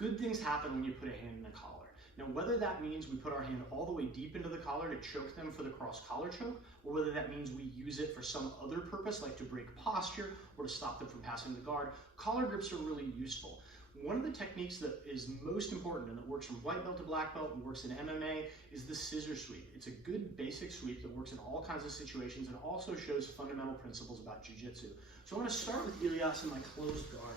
Good things happen when you put a hand in a collar. Now, whether that means we put our hand all the way deep into the collar to choke them for the cross collar choke, or whether that means we use it for some other purpose, like to break posture or to stop them from passing the guard, collar grips are really useful. One of the techniques that is most important and that works from white belt to black belt and works in MMA is the scissor sweep. It's a good basic sweep that works in all kinds of situations and also shows fundamental principles about jiu-jitsu. So I'm going to start with Ilias in my closed guard.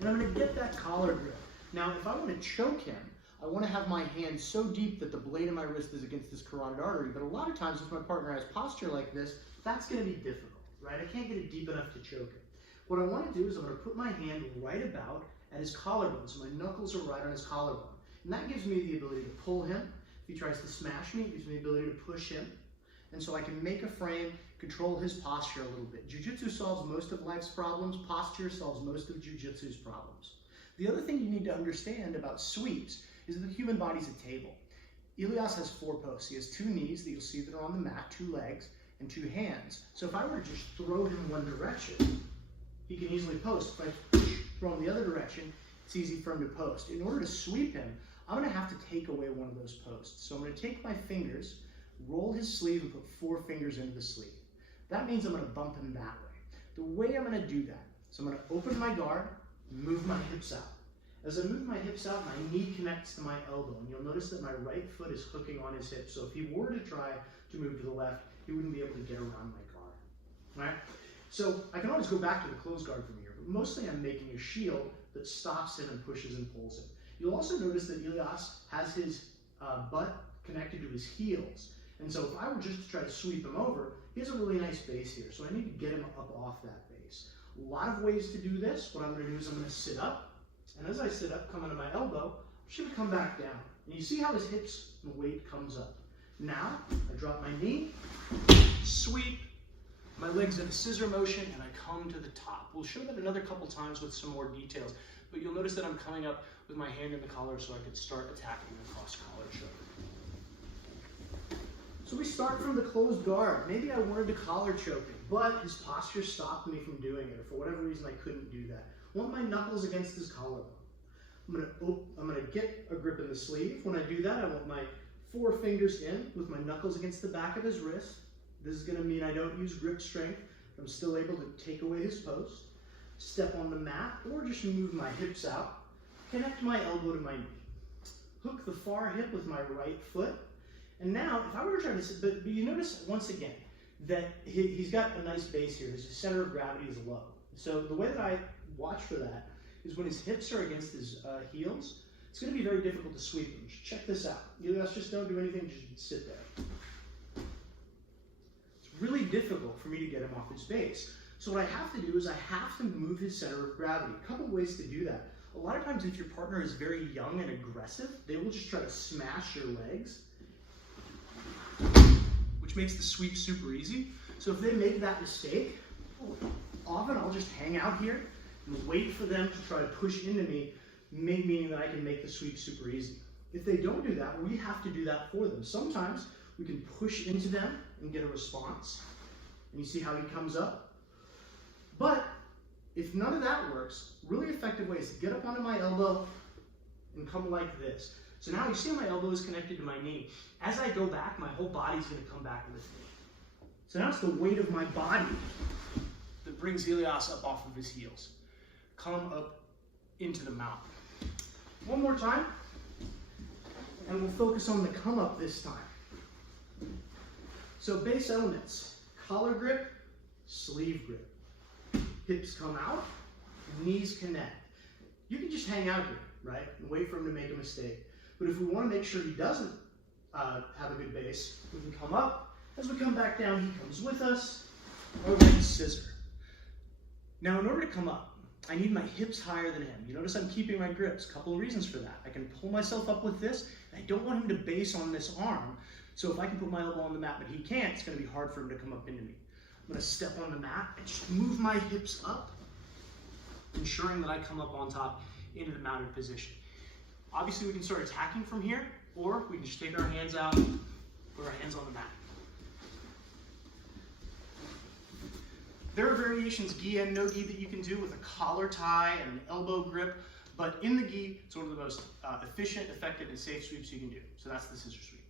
And I'm going to get that collar grip. Now, if I want to choke him, I want to have my hand so deep that the blade of my wrist is against this carotid artery. But a lot of times if my partner has posture like this, that's going to be difficult, right? I can't get it deep enough to choke him. What I want to do is I'm going to put my hand right about at his collarbone. So my knuckles are right on his collarbone. And that gives me the ability to pull him. If he tries to smash me, it gives me the ability to push him. And so I can make a frame, control his posture a little bit. Jiu-jitsu solves most of life's problems. Posture solves most of jiu-jitsu's problems. The other thing you need to understand about sweeps is that the human body's a table. Ilias has 4 posts. He has 2 knees that you'll see that are on the mat, 2 legs, and 2 hands. So if I were to just throw him one direction, he can easily post. If I throw him the other direction, it's easy for him to post. In order to sweep him, I'm going to have to take away one of those posts. So I'm going to take my fingers, roll his sleeve, and put 4 fingers into the sleeve. That means I'm going to bump him that way. The way I'm going to do that is I'm going to open my guard, move my hips out. As I move my hips out, my knee connects to my elbow, and you'll notice that my right foot is hooking on his hip. So if he were to try to move to the left, he wouldn't be able to get around my guard. All right? So I can always go back to the closed guard from here, but mostly I'm making a shield that stops him and pushes and pulls him. You'll also notice that Ilias has his butt connected to his heels. And so if I were just to try to sweep him over, he has a really nice base here. So I need to get him up off that base. A lot of ways to do this. What I'm going to do is I'm going to sit up. And as I sit up, come onto my elbow, I'm just going to come back down. And you see how his hips and weight comes up. Now, I drop my knee, sweep, my legs in a scissor motion, and I come to the top. We'll show that another couple times with some more details, but you'll notice that I'm coming up with my hand in the collar so I could start attacking the cross collar choke. So we start from the closed guard. Maybe I wanted to collar choke him, but his posture stopped me from doing it, or for whatever reason I couldn't do that. I want my knuckles against his collarbone. I'm gonna get a grip in the sleeve. When I do that, I want my 4 fingers in with my knuckles against the back of his wrist. This is gonna mean I don't use grip strength. I'm still able to take away his post, step on the mat, or just move my hips out, connect my elbow to my knee. Hook the far hip with my right foot. And now, if I were to try to sit, but you notice once again that he's got a nice base here. His center of gravity is low. So the way that I watch for that is when his hips are against his heels, it's going to be very difficult to sweep him. Just check this out. Just don't do anything, just sit there. It's really difficult for me to get him off his base. So what I have to do is I have to move his center of gravity. A couple ways to do that. A lot of times if your partner is very young and aggressive, they will just try to smash your legs, which makes the sweep super easy. So if they make that mistake, often I'll just hang out here and wait for them to try to push into me, meaning that I can make the sweep super easy. If they don't do that, we have to do that for them. Sometimes we can push into them and get a response. And you see how he comes up? But if none of that works, really effective way is to get up onto my elbow and come like this. So now you see my elbow is connected to my knee. As I go back, my whole body's going to come back with me. So now it's the weight of my body that brings Ilias up off of his heels. Come up into the mount. One more time, and we'll focus on the come up this time. So base elements: collar grip, sleeve grip. Hips come out, knees connect. You can just hang out here, right, and wait for him to make a mistake. But if we want to make sure he doesn't have a good base, we can come up. As we come back down, he comes with us, or we scissor. Now, in order to come up, I need my hips higher than him. You notice I'm keeping my grips. A couple of reasons for that. I can pull myself up with this, and I don't want him to base on this arm. So if I can put my elbow on the mat, but he can't, it's going to be hard for him to come up into me. I'm going to step on the mat and just move my hips up, ensuring that I come up on top into the mounted position. Obviously, we can start attacking from here, or we can just take our hands out, put our hands on the mat. There are variations, gi and no gi, that you can do with a collar tie and an elbow grip. But in the gi, it's one of the most efficient, effective, and safe sweeps you can do. So that's the scissor sweep.